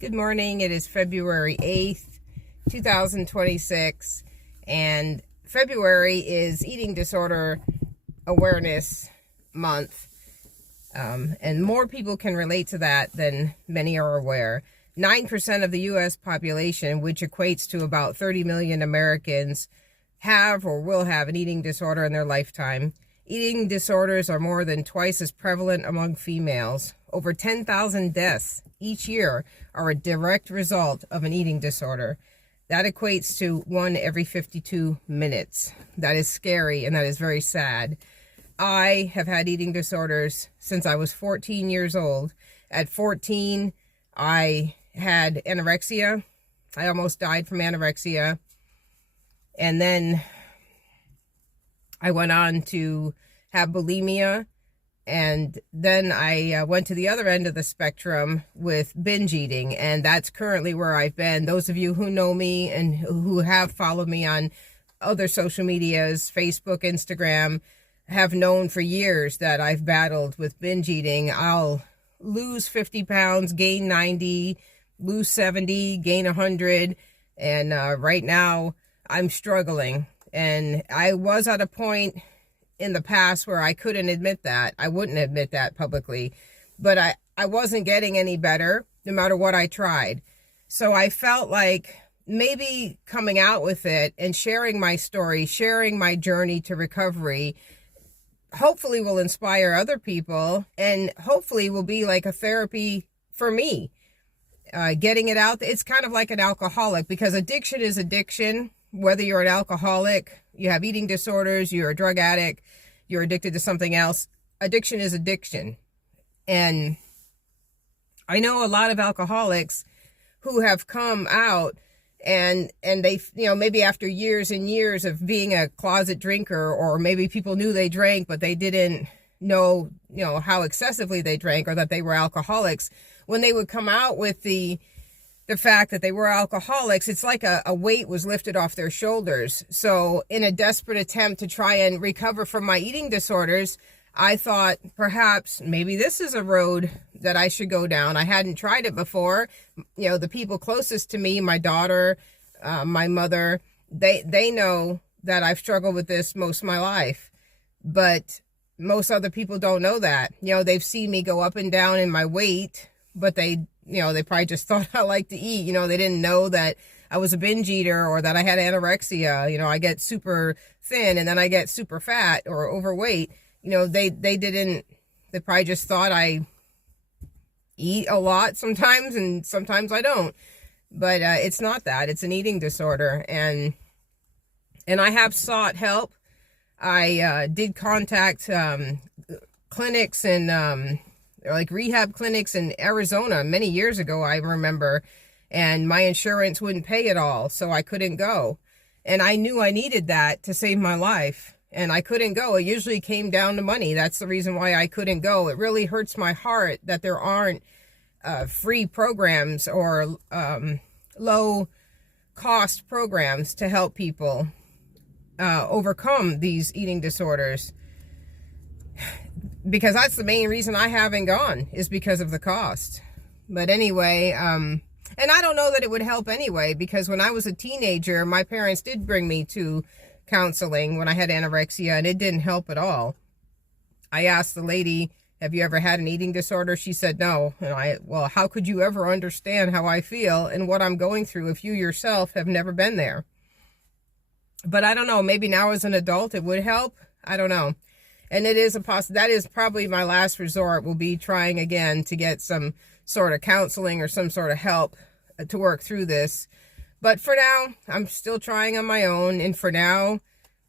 Good morning. It is February 8th, 2026, and February is Eating Disorder Awareness Month, and more people can relate to that than many are aware. 9% of the U.S. population, which equates to about 30 million Americans, have or will have an eating disorder in their lifetime. Eating disorders are more than twice as prevalent among females. Over 10,000 deaths each year are a direct result of an eating disorder. That equates to 1 every 52 minutes. That is scary and that is very sad. I have had eating disorders since I was 14 years old. At 14, I had anorexia. I almost died from anorexia. And then I went on to have bulimia. And then I went to the other end of the spectrum with binge eating, and that's currently where I've been. Those of you who know me and who have followed me on other social medias, Facebook, Instagram, have known for years that I've battled with binge eating. I'll lose 50 pounds, gain 90, lose 70, gain 100, and right now I'm struggling. And I was at a point in the past where I couldn't admit that. I wouldn't admit that publicly, but I wasn't getting any better no matter what I tried. So I felt like maybe coming out with it and sharing my story, sharing my journey to recovery, hopefully will inspire other people and hopefully will be like a therapy for me. Getting it out. It's kind of like an alcoholic, because addiction is addiction. Whether you're an alcoholic, you have eating disorders, you're a drug addict, you're addicted to something else, addiction is addiction. And I know a lot of alcoholics who have come out and they, maybe after years and years of being a closet drinker, or maybe people knew they drank, but they didn't know, how excessively they drank, or that they were alcoholics. When they would come out with the fact that they were alcoholics, it's like a weight was lifted off their shoulders. So in a desperate attempt to try and recover from my eating disorders, I thought perhaps maybe this is a road that I should go down. I hadn't tried it before. The people closest to me, my daughter, my mother, they know that I've struggled with this most of my life. But most other people don't know that. They've seen me go up and down in my weight, but they probably just thought I liked to eat. They didn't know that I was a binge eater, or that I had anorexia. I get super thin and then I get super fat or overweight. They probably just thought I eat a lot sometimes and sometimes I don't. But it's not that. It's an eating disorder. And I have sought help. I did contact clinics and like rehab clinics in Arizona many years ago, I remember, and my insurance wouldn't pay it all, so I couldn't go. And I knew I needed that to save my life, and I couldn't go. It usually came down to money. That's the reason why I couldn't go. It really hurts my heart that there aren't free programs or low cost programs to help people overcome these eating disorders. Because that's the main reason I haven't gone, is because of the cost. But anyway, and I don't know that it would help anyway, because when I was a teenager, my parents did bring me to counseling when I had anorexia, and it didn't help at all. I asked the lady, have you ever had an eating disorder? She said no. And well, how could you ever understand how I feel and what I'm going through if you yourself have never been there? But I don't know, maybe now as an adult it would help. I don't know. And it is that is probably my last resort, will be trying again to get some sort of counseling or some sort of help to work through this. But for now, I'm still trying on my own. And for now,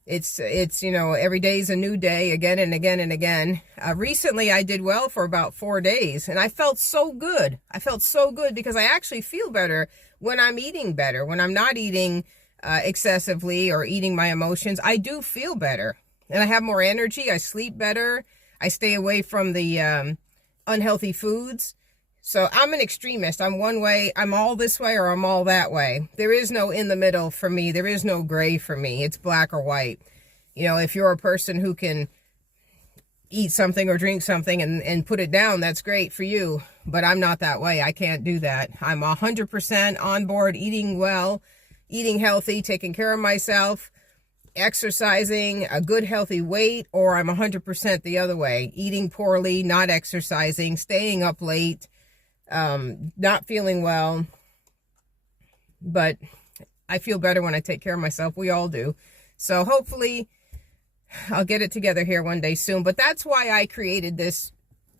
it's every day is a new day, again and again and again. Recently, I did well for about 4 days, and I felt so good. I felt so good because I actually feel better when I'm eating better, when I'm not eating excessively or eating my emotions. I do feel better. And I have more energy. I sleep better. I stay away from the unhealthy foods. So I'm an extremist. I'm one way. I'm all this way or I'm all that way. There is no in the middle for me. There is no gray for me. It's black or white. If you're a person who can eat something or drink something and put it down, that's great for you. But I'm not that way. I can't do that. I'm 100% on board eating well, eating healthy, taking care of myself, exercising a good healthy weight, or I'm 100% the other way, eating poorly, not exercising, staying up late, not feeling well. But I feel better when I take care of myself. We all do. So hopefully I'll get it together here one day soon. But that's why I created this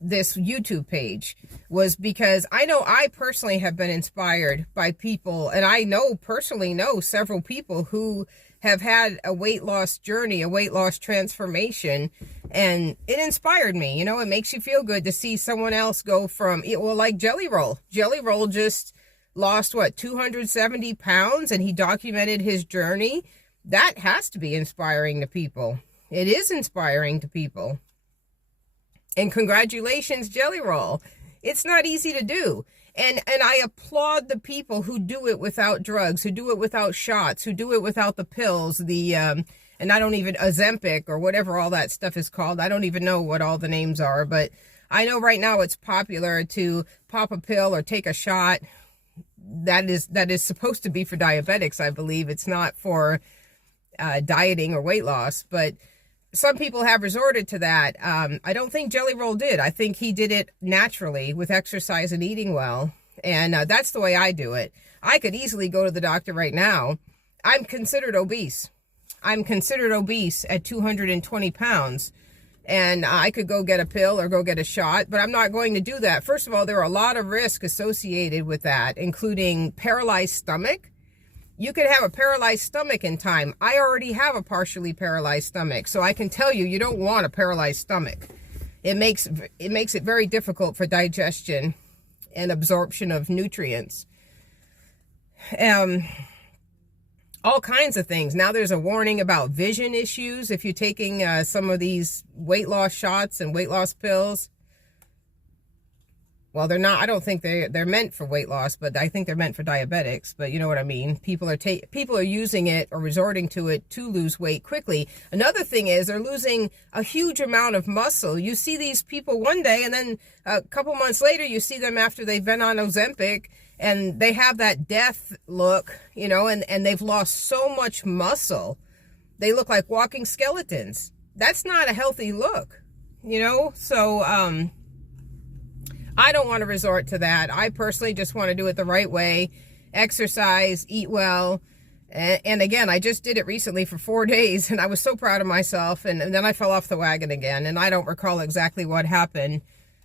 YouTube page, was because I know I personally have been inspired by people, and I personally know several people who have had a weight loss journey, a weight loss transformation, and it inspired me. You know, it makes you feel good to see someone else go from, well, like Jelly Roll. Jelly Roll just lost, 270 pounds, and he documented his journey. That has to be inspiring to people. It is inspiring to people. And congratulations, Jelly Roll. It's not easy to do. And I applaud the people who do it without drugs, who do it without shots, who do it without the pills, and I don't even, Ozempic or whatever all that stuff is called. I don't even know what all the names are, but I know right now it's popular to pop a pill or take a shot. That is supposed to be for diabetics, I believe. It's not for dieting or weight loss, but some people have resorted to that. I don't think Jelly Roll did. I think he did it naturally with exercise and eating well. And that's the way I do it. I could easily go to the doctor right now. I'm considered obese. I'm considered obese at 220 pounds. And I could go get a pill or go get a shot, but I'm not going to do that. First of all, there are a lot of risks associated with that, including paralyzed stomach. You could have a paralyzed stomach in time. I already have a partially paralyzed stomach, so I can tell you, you don't want a paralyzed stomach. It makes it very difficult for digestion and absorption of nutrients. All kinds of things. Now there's a warning about vision issues if you're taking some of these weight loss shots and weight loss pills. Well, they're not, I don't think they're meant for weight loss, but I think they're meant for diabetics. But you know what I mean? People are using it or resorting to it to lose weight quickly. Another thing is they're losing a huge amount of muscle. You see these people one day, and then a couple months later, you see them after they've been on Ozempic, and they have that death look, you know, and they've lost so much muscle. They look like walking skeletons. That's not a healthy look, you know? So, I don't want to resort to that. I personally just want to do it the right way. Exercise, eat well. And again, I just did it recently for 4 days, and I was so proud of myself. And then I fell off the wagon again. And I don't recall exactly what happened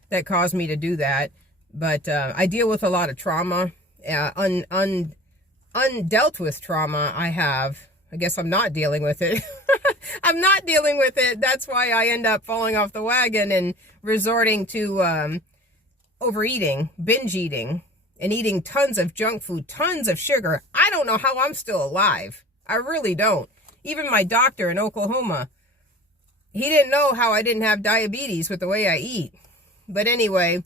that caused me to do that. But I deal with a lot of trauma, undealt with trauma I have. I guess I'm not dealing with it. I'm not dealing with it. That's why I end up falling off the wagon and resorting to overeating, binge eating, and eating tons of junk food, tons of sugar. I don't know how I'm still alive. I really don't. Even my doctor in Oklahoma, he didn't know how I didn't have diabetes with the way I eat. But anyway,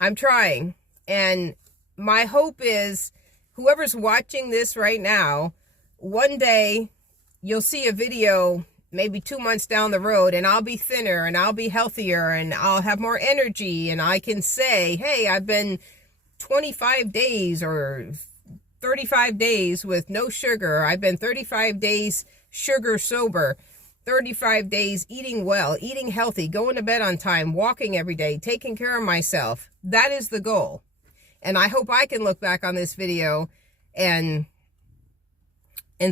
I'm trying. And my hope is whoever's watching this right now, one day you'll see a video maybe 2 months down the road, and I'll be thinner and I'll be healthier and I'll have more energy, and I can say, hey, I've been 25 days or 35 days with no sugar. I've been 35 days sugar sober, 35 days eating well, eating healthy, going to bed on time, walking every day, taking care of myself. That is the goal. And I hope I can look back on this video and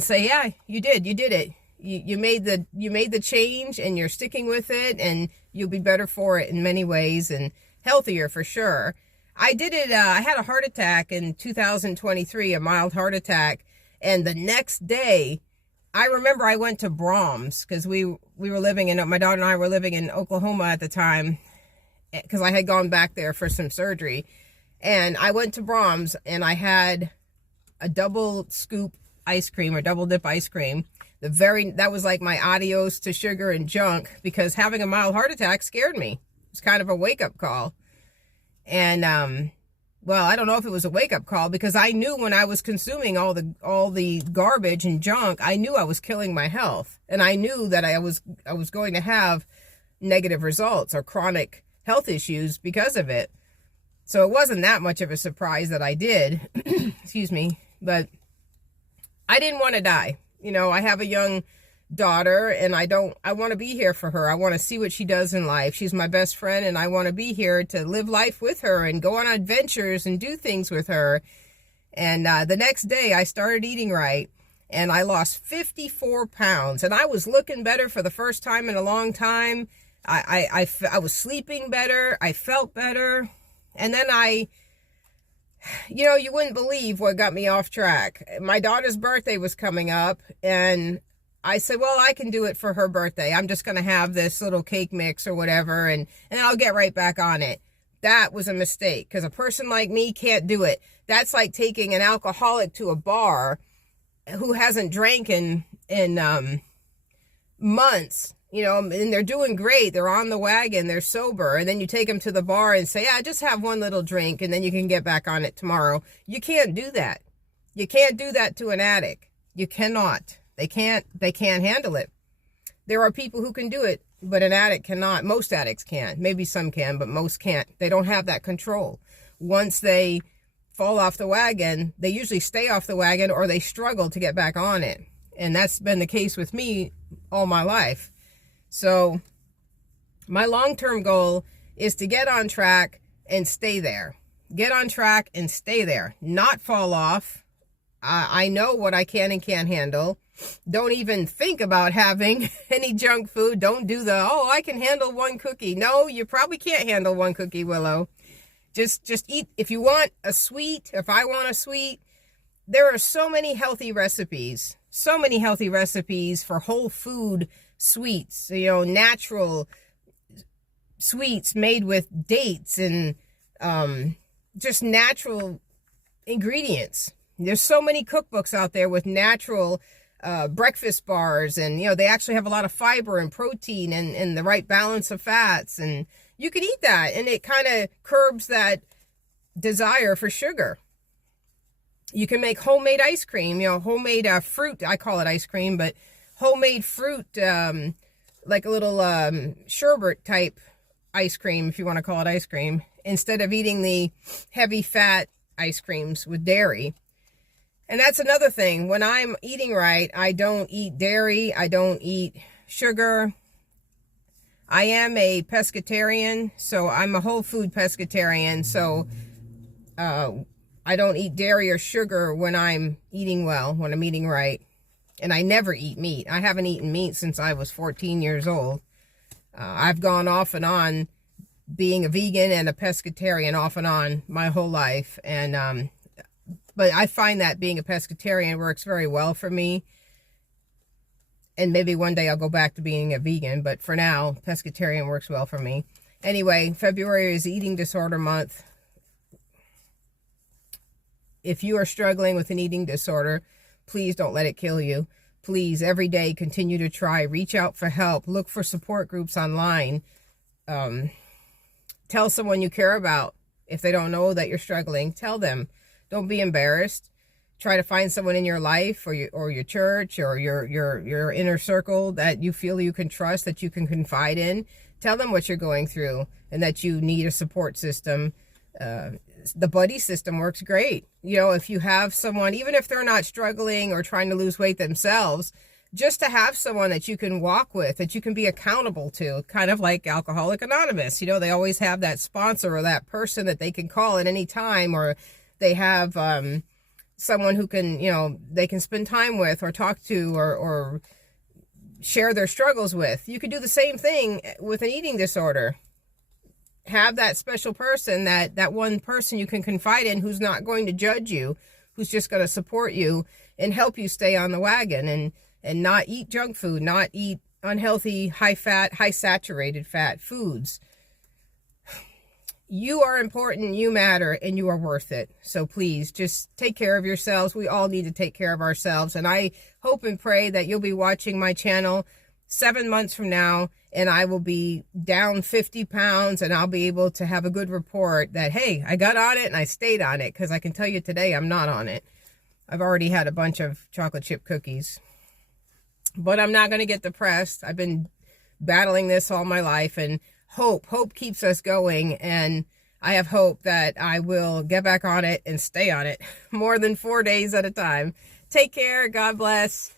say, yeah, you did it. You made the change, and you're sticking with it, and you'll be better for it in many ways, and healthier for sure. I did it. I had a heart attack in 2023, a mild heart attack. And the next day, I remember I went to Brahms because we were living in, my daughter and I were living in Oklahoma at the time, because I had gone back there for some surgery. And I went to Brahms and I had a double scoop ice cream or double dip ice cream. That was like my adios to sugar and junk, because having a mild heart attack scared me. It was kind of a wake up call. And well, I don't know if it was a wake-up call, because I knew when I was consuming all the garbage and junk, I knew I was killing my health, and I knew that I was going to have negative results or chronic health issues because of it. So it wasn't that much of a surprise that I did. Excuse me. But I didn't want to die. You know, I have a young daughter, and I want to be here for her. I want to see what she does in life. She's my best friend, and I want to be here to live life with her and go on adventures and do things with her. And the next day I started eating right, and I lost 54 pounds, and I was looking better for the first time in a long time. I was sleeping better. I felt better. And then you know, you wouldn't believe what got me off track. My daughter's birthday was coming up, and I said, well, I can do it for her birthday. I'm just going to have this little cake mix or whatever, and I'll get right back on it. That was a mistake, because a person like me can't do it. That's like taking an alcoholic to a bar who hasn't drank in months, you know, and they're doing great. They're on the wagon. They're sober. And then you take them to the bar and say, yeah, just have one little drink, and then you can get back on it tomorrow. You can't do that. You can't do that to an addict. You cannot. They can't handle it. There are people who can do it, but an addict cannot. Most addicts can. Maybe some can, but most can't. They don't have that control. Once they fall off the wagon, they usually stay off the wagon, or they struggle to get back on it. And that's been the case with me all my life. So my long-term goal is to get on track and stay there. Get on track and stay there. Not fall off. I know what I can and can't handle. Don't even think about having any junk food. Don't do I can handle one cookie. No, you probably can't handle one cookie, Willow. Just eat. If you want a sweet, if I want a sweet, there are so many healthy recipes for whole food sweets, you know, natural sweets made with dates and just natural ingredients. There's so many cookbooks out there with natural breakfast bars, and you know, they actually have a lot of fiber and protein and the right balance of fats, and you can eat that, and it kind of curbs that desire for sugar. You can make homemade ice cream, you know, homemade fruit. I call it ice cream, but homemade fruit, like a little sherbet type ice cream, if you want to call it ice cream, instead of eating the heavy fat ice creams with dairy. And that's another thing. When I'm eating right, I don't eat dairy. I don't eat sugar. I am a pescatarian, so I'm a whole food pescatarian. So I don't eat dairy or sugar when I'm eating well, when I'm eating right. And I never eat meat. I haven't eaten meat since I was 14 years old. I've gone off and on being a vegan and a pescatarian off and on my whole life. And but I find that being a pescatarian works very well for me. And maybe one day I'll go back to being a vegan. But for now, pescatarian works well for me. Anyway, February is eating disorder month. If you are struggling with an eating disorder, please don't let it kill you. Please, every day, continue to try. Reach out for help. Look for support groups online. Tell someone you care about. If they don't know that you're struggling, tell them. Don't be embarrassed. Try to find someone in your life or your church or your inner circle that you feel you can trust, that you can confide in. Tell them what you're going through and that you need a support system. The buddy system works great. You know, if you have someone, even if they're not struggling or trying to lose weight themselves, just to have someone that you can walk with, that you can be accountable to, kind of like Alcoholic Anonymous. You know, they always have that sponsor or that person that they can call at any time, or they have someone who can, you know, they can spend time with or talk to or share their struggles with. You could do the same thing with an eating disorder. Have that special person, that one person you can confide in, who's not going to judge you, who's just going to support you and help you stay on the wagon and not eat junk food, not eat unhealthy, high fat, high saturated fat foods. You are important, you matter, and you are worth it. So please just take care of yourselves. We all need to take care of ourselves. And I hope and pray that you'll be watching my channel 7 months from now and I will be down 50 pounds, and I'll be able to have a good report that, hey, I got on it and I stayed on it, because I can tell you today I'm not on it. I've already had a bunch of chocolate chip cookies. But I'm not going to get depressed. I've been battling this all my life, and hope keeps us going, and I have hope that I will get back on it and stay on it more than 4 days at a time. Take care. God bless.